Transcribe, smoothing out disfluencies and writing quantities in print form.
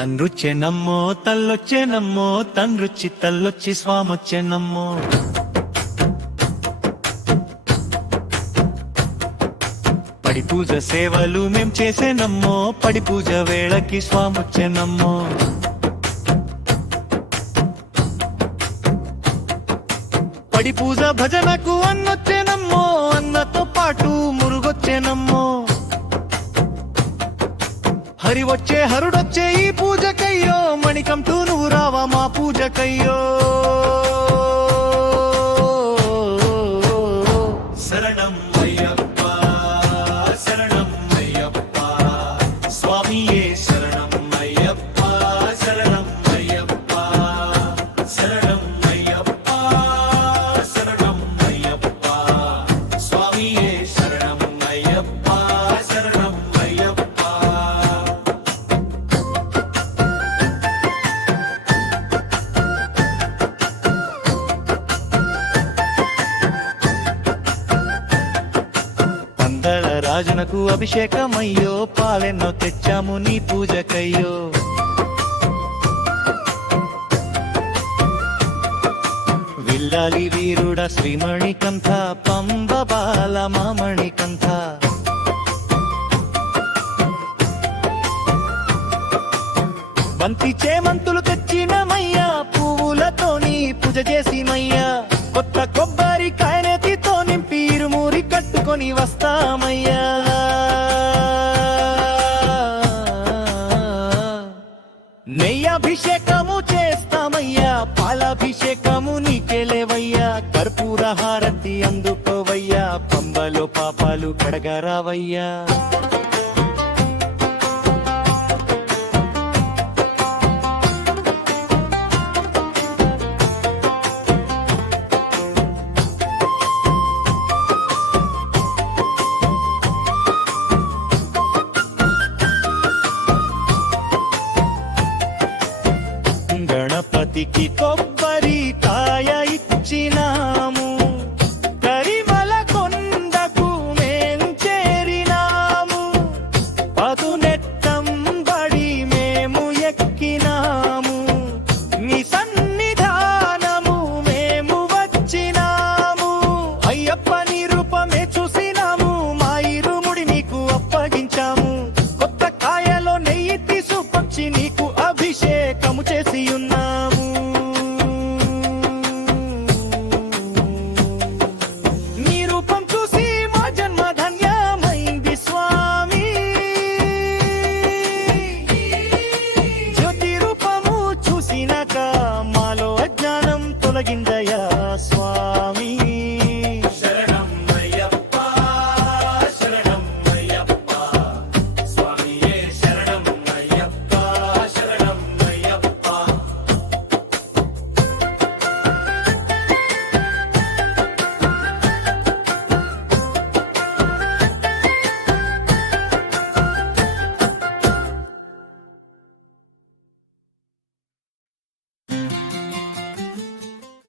తండ్రొచ్చేనమ్మో తల్లొచ్చేనమ్మో తండ్రొచ్చి తల్లొచ్చి స్వామొచ్చేనమ్మో. పడి పూజ సేవలు మేం చేసేనమ్మో పడి పూజ వేళకి స్వామొచ్చేనమ్మో. పడి పూజ భజనకు అన్నొచ్చేనమ్మో అన్నతో పాటు మురుగొచ్చేనమ్మో. హరి వచ్చే హరుడొచ్చే ఈ పూజకయ్యో మణికంటూ నువ్వు రావా మా పూజకయ్యో. శరణం అయ్యప్ప శరణం అయ్యప్ప స్వామియే శరణం అయ్యప్ప శరణం అయ్యప్ప శరణం అయ్యప్ప శరణం అయ్యప్ప స్వామియే శరణం అయ్యప్ప శరణం అయ్యప్ప. రాజునకు అభిషేకమయ్యో పాలెన్నో తెచ్చాము నీ పూజకయ్యో. విల్లాలి వీరుడ శ్రీమణికంఠ పంబ బాల మామణికంఠ. బంతి చేమంతులు తెచ్చినమయ్యా పువ్వులతోని పూజ చేసిమయ్యా. కొత్త కొబ్బరి కాయనెతితో నింపి ఇరుమూరి కట్టుకొని వస్తామయ్యా. నెయ్యాభిషేకము చేస్తామయ్యా పాలాభిషేకము నీకెలేవయ్యా. కర్పూర హారతి అందుకోవయ్యా పంబలో పాపాలు కడగరావయ్యా.